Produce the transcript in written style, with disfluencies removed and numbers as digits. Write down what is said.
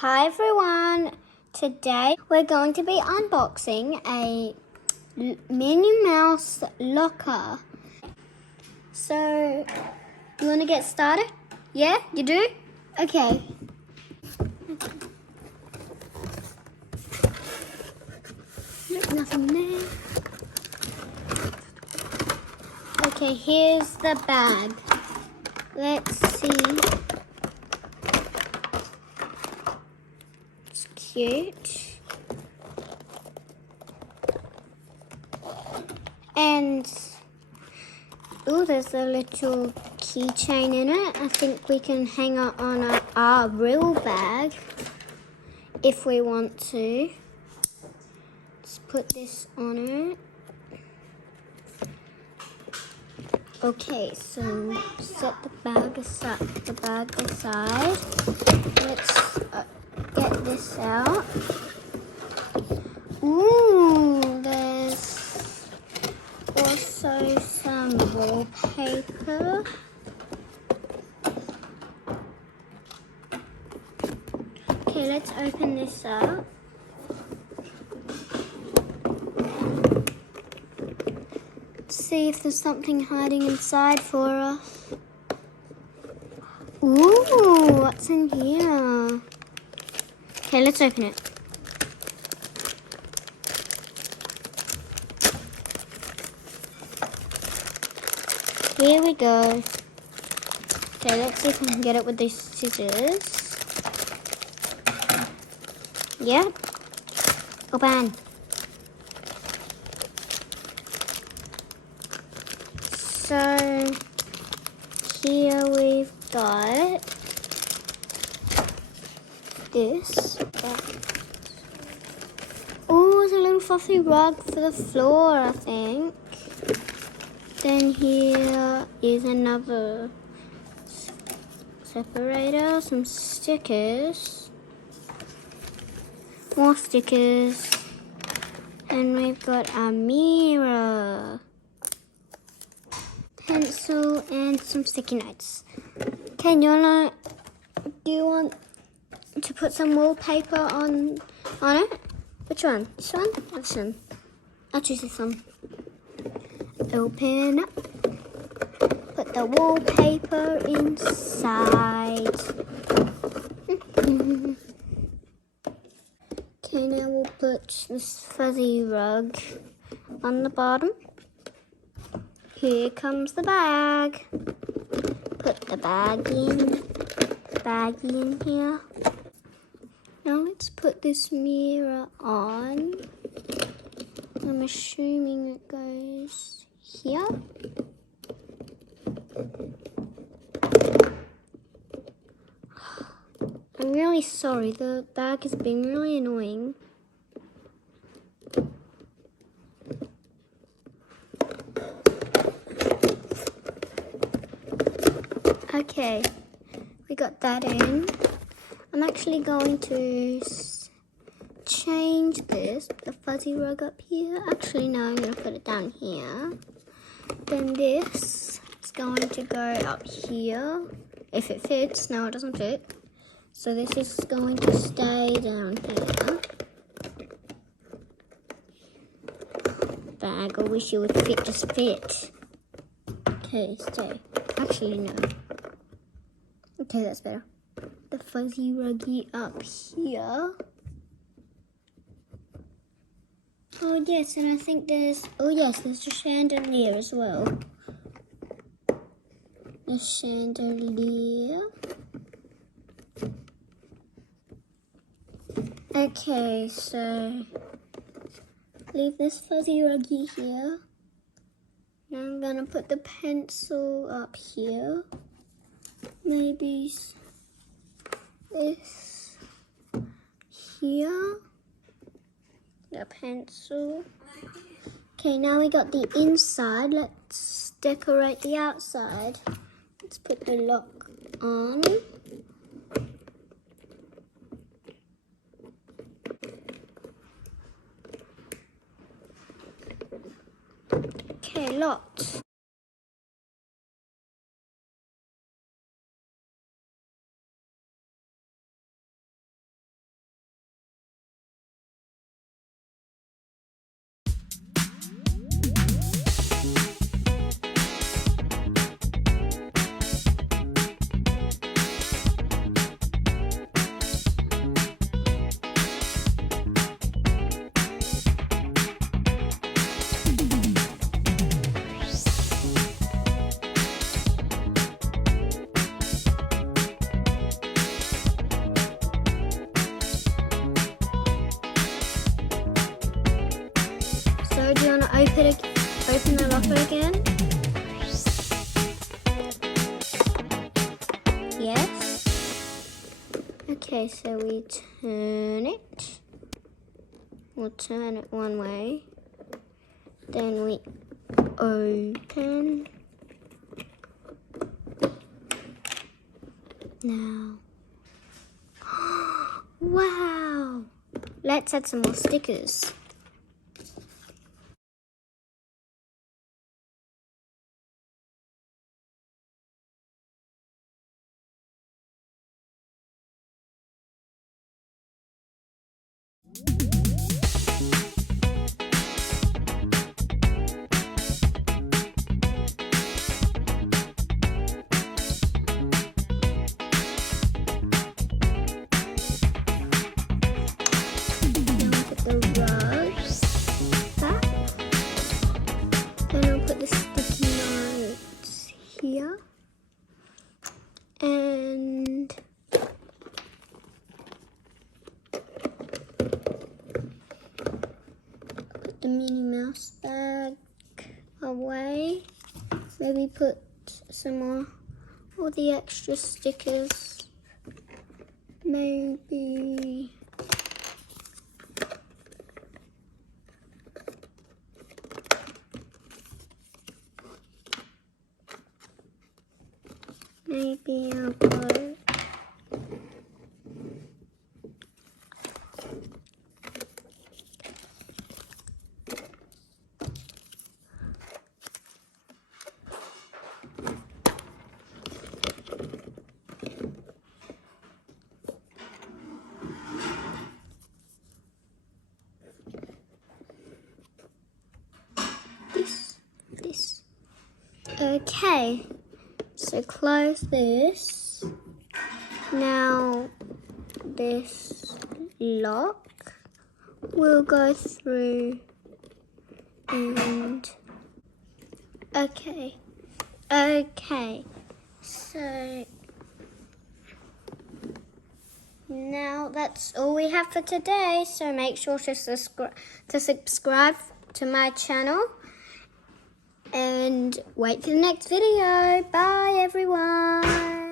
Hi everyone! Today we're going to be unboxing a Minnie Mouse locker. So, you want to get started? Yeah, you do? Okay. Nope, nothing there. Okay, here's the bag. Let's see. It's cute. And, oh, there's a little keychain in it. I think we can hang it on our real bag if we want to. Let's put this on it. Okay, so set the bag aside. Let's get this out. Ooh, there's also some wallpaper. Okay, let's open this up. See if there's something hiding inside for us. Ooh, what's in here? Okay, let's open it. Here we go. Okay, let's see if we can get it with these scissors. Yep. Open. So here we've got this. Oh, it's a little fluffy rug for the floor, I think. Then here is another separator, some stickers, more stickers, and we've got a mirror, pencil, and some sticky notes. Okay, do you want to put some wallpaper on it? Which one? This one or this one? I'll choose this one. Open up. Put the wallpaper inside. Okay, now we'll put this fuzzy rug on the bottom. Here comes the bag. Put the baggie in here. Now let's put this mirror on. I'm assuming it goes here. I'm really sorry, the bag has been really annoying. Okay, we got that in. I'm actually going to change this, the fuzzy rug up here. Actually, no, I'm going to put it down here. Then this is going to go up here, if it fits. No, it doesn't fit. So this is going to stay down here. Bag, I wish it would fit, just fit. Okay, stay. Actually, no. Okay, that's better. The fuzzy ruggy up here. Oh yes, and I think there's a chandelier as well. The chandelier. Okay, so leave this fuzzy ruggy here. Now I'm gonna put the pencil up here. Maybe this here. The pencil. Okay, now we got the inside. Let's decorate the outside. Let's put the lock on. Okay, locked. Open the locker again. Yes. Okay, so we turn it. We'll turn it one way. Then we open. Now. Wow! Let's add some more stickers. Here and put the Minnie Mouse bag away. Maybe put some more, all the extra stickers. Maybe I'll go this. Okay. So close this. Now this lock will go through and okay. So now that's all we have for today. So make sure to subscribe to my channel. And wait for the next video. Bye, everyone.